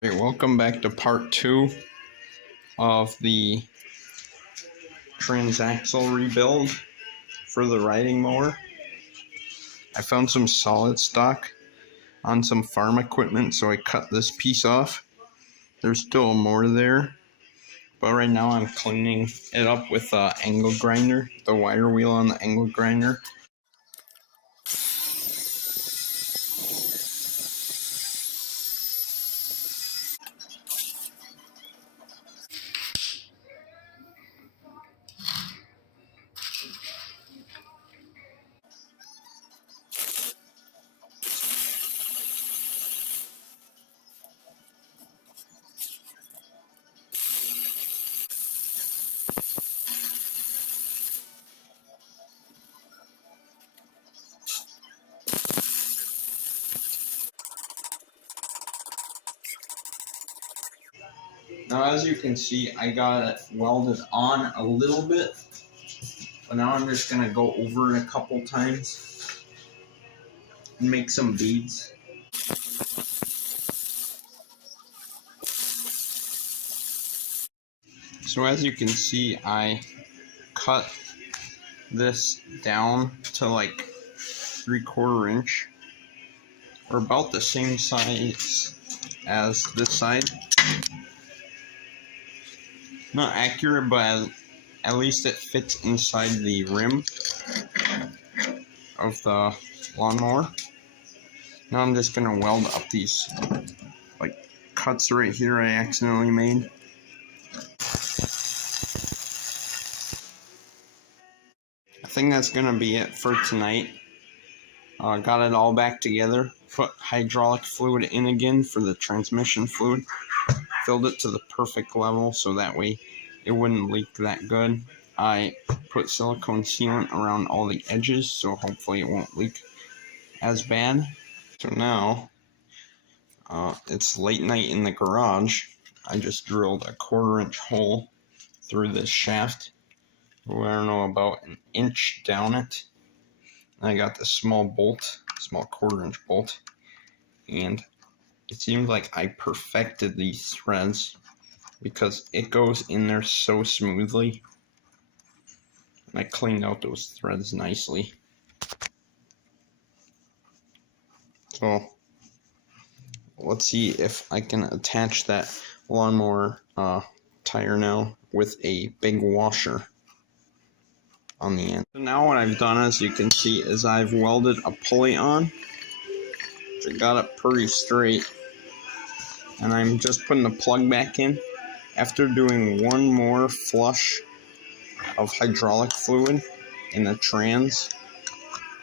Okay, welcome back to part 2 of the Transaxle rebuild for the riding mower. I found some solid stock on some farm equipment, so I cut this piece off. There's still more there, but right now I'm cleaning it up with the angle grinder, the wire wheel on the angle grinder. Now, as you can see, I got it welded on a little bit, but now I'm just going to go over it a couple times and make some beads. So as you can see, I cut this down to like 3/4 inch, or about the same size as this side. Not accurate, but at least it fits inside the rim of the lawnmower. Now I'm just gonna weld up these like cuts right here I accidentally made. I think that's gonna be it for tonight. Got it all back together, put hydraulic fluid in again for the transmission fluid, filled it to the perfect level so that way it wouldn't leak that good. I put silicone sealant around all the edges so hopefully it won't leak as bad. So now it's late night in the garage. I just drilled a 1/4 inch hole through this shaft. I don't know, about an inch down it. I got this small bolt, small 1/4 inch bolt, and it seems like I perfected these threads because it goes in there so smoothly. And I cleaned out those threads nicely. So let's see if I can attach that lawnmower tire now with a big washer on the end. So now what I've done, as you can see, is I've welded a pulley on. I got it pretty straight, and I'm just putting the plug back in after doing one more flush of hydraulic fluid in the trans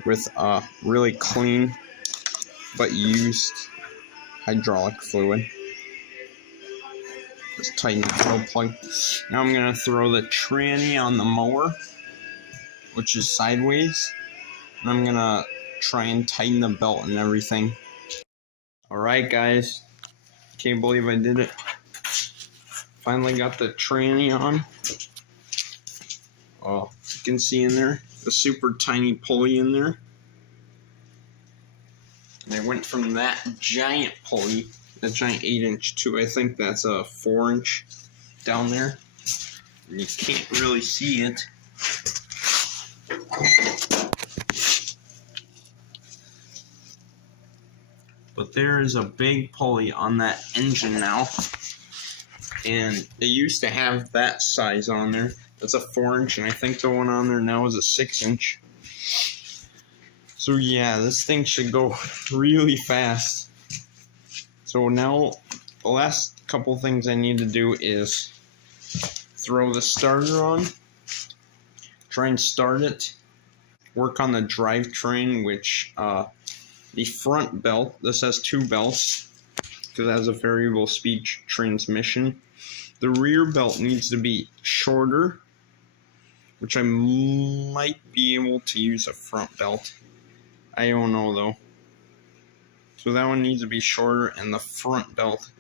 with a really clean but used hydraulic fluid. Just tighten the little plug. Now I'm going to throw the tranny on the mower, which is sideways, and I'm going to try and tighten the belt and everything. Alright guys, can't believe I did it. Finally got the tranny on. Oh, you can see in there, the super tiny pulley in there. And I went from that giant pulley, that giant 8-inch, to I think that's a 4-inch down there. And you can't really see it. But there is a big pulley on that engine now. And they used to have that size on there. That's a 4-inch, and I think the one on there now is a 6-inch. So yeah, this thing should go really fast. So now, the last couple things I need to do is throw the starter on, try and start it, work on the drivetrain, which the front belt, this has 2 belts, because it has a variable speed transmission. The rear belt needs to be shorter, which I might be able to use a front belt. I don't know though. So that one needs to be shorter, and the front belt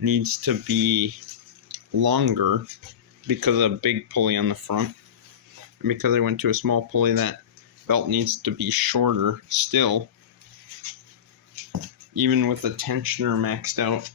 needs to be longer because of a big pulley on the front. And because I went to a small pulley, that belt needs to be shorter still, even with the tensioner maxed out.